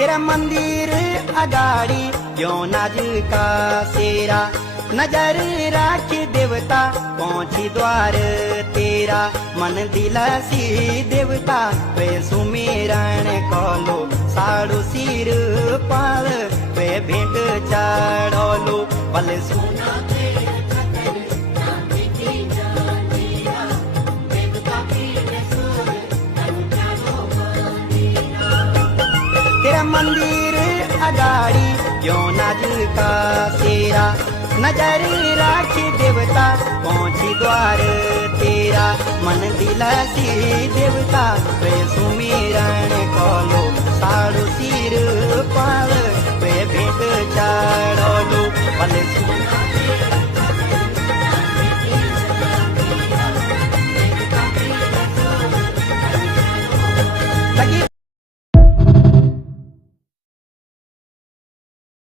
तेरा मंदिर अगाड़ी क्यों नाज का सेरा, नजर राखी देवता पहुंची द्वार तेरा। मन दिलासी देवता वे सुमेरण कलो, साड़ू सिर पाल वे भेंट चाड़ोलो। भले सोना तेरा मंदिर अगाड़ी क्यों नाज का सेरा, नजर राखी देवता पहुंची द्वार तेरा। मन दिलासी देवता वे सुमेरण